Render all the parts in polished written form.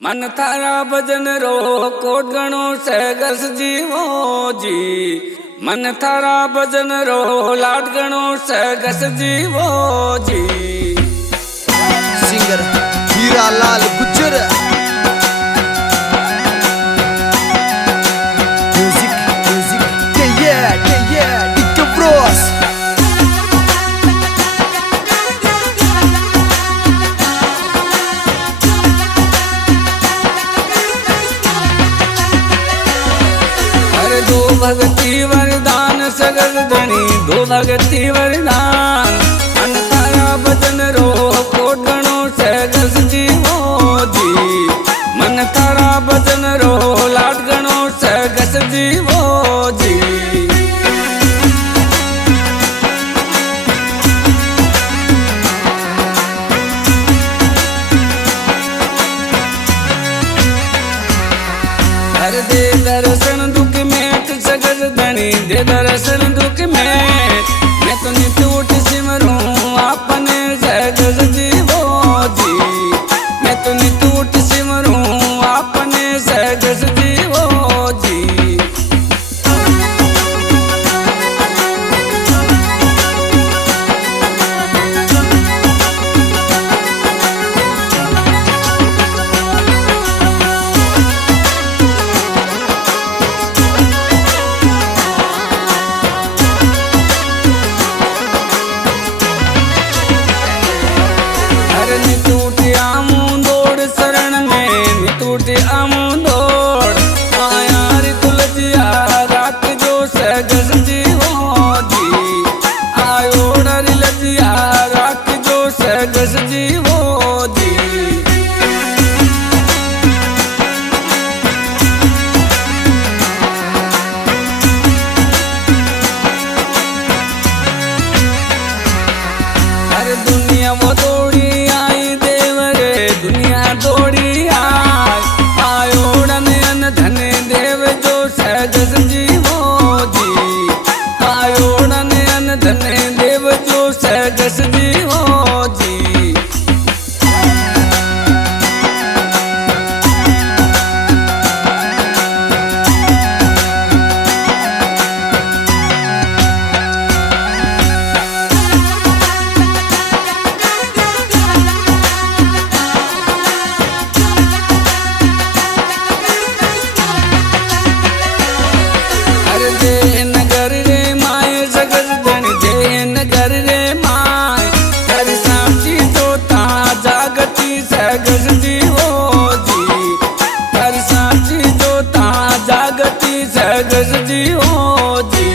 मन थारा भजन रो कोट गणो सहगस जीवो जी। मन थारा भजन रो लाट गणो सहगस जीवो जी। सिंगर हीरा लाल गुज्जर। म्यूजिक डिक्के ब्रोस। दो भगती वरदान सगल धनी दो भगती वरदान। मन थारा भजन रो कोट गणो सहगस जीवो जी। मन थारा भजन रो लाट गणो सहगस जीवो जी। हर दे दर्शन दुख सगल धनी दे दर्शन दुख में मैं तो नित उठ सिमरूं अपने सहगस जीवो जी। मैं तो नित उठ सिमरूं अपने सहगस जीवो जी। सहगस जीवो जी। हर दुनिया वो दौड़ी आई देव रे दुनिया दौड़ी आई। आयोड़न अन धन देव जो सहगस जीवो जी। आयोड़न अन धन देव जो सहगस जीवो जी। नगर रे माय जगत धन जय नगर रे माय। कर साक्षी जोता जागती सहगस जीवो जी। कर साक्षी जोता जागती सहगस जीवो जी।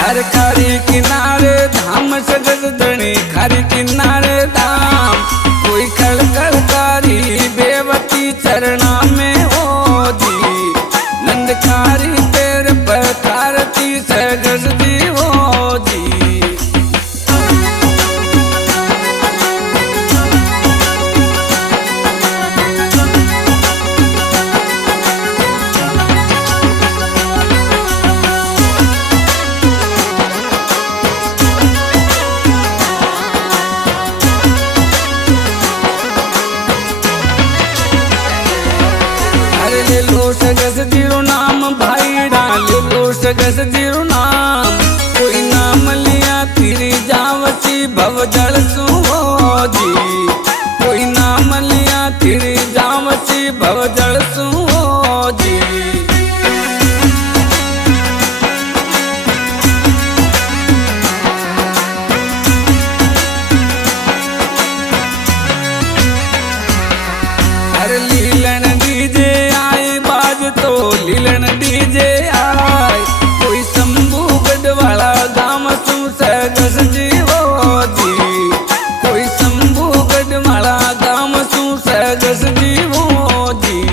हर खारी किनारे धाम सगस धनी खारी किनारे धाम। कोई खड़ खड़कारी बेवती चरणा में हो जी। नंदकारी तेर पकारती सहगस जीवो जी। ले लो सहगस जीरो नाम भाई डाल लो सहगस जीरो नाम। कोई नाम लिया तिरी जावसी भव जल सुहो जी। कोई नाम लिया तिरी जावसी भव जल सुहो जी। हर लीलन डीजे तो लीलन डीजे आय। कोई शंभू गढ़वाला गाम सु सहगस जीवो जी। कोई शंभू गढ़वाला गाम सु सहगस जीवो जी।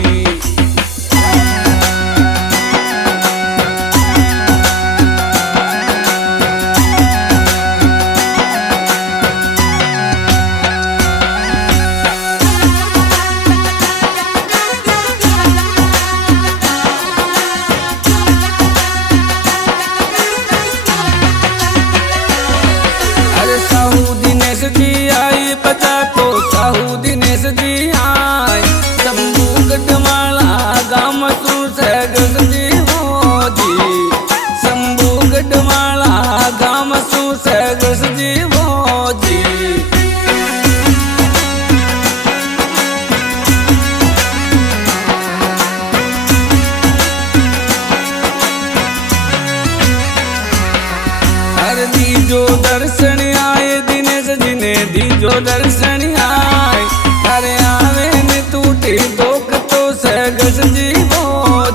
जो दर्शन आए तारे आवे ने टूटी तोक तो सहगस जीवो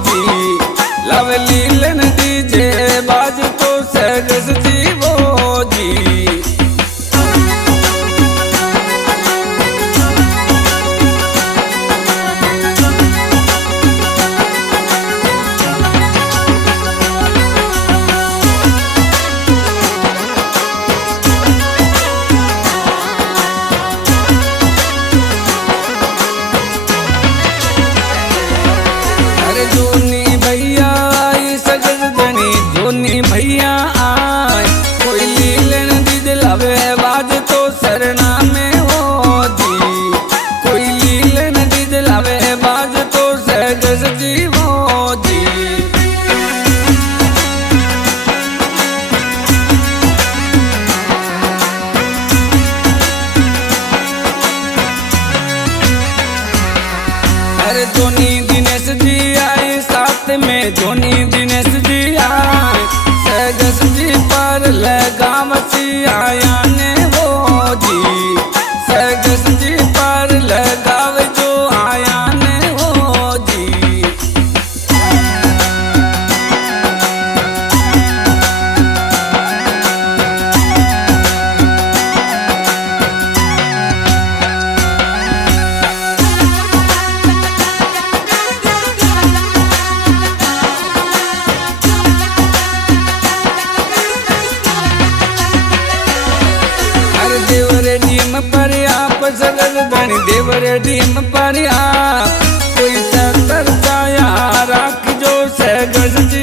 जी लव लीलन डीजे बाज तो सहगस जीवो जी। जोनी भैया आई सगज धनी जोनी भैया आए कोई लीलन दीद लवे बाज तो सरना में हो जी कोई लीलन दीद लवे बाज तो सहगस जीवो जी। अरे जोनी दिनेश जी आए साथ में जोनी दिनेश जी आए सहगस जी पर लगावसी आया ने हो जी सहगस जी पर लगाव जो आया ने हो जी। देवरे डीम पर आप सगल धनी देवरे डीम पर आप कोई सतर जाया राख जो सहगस जी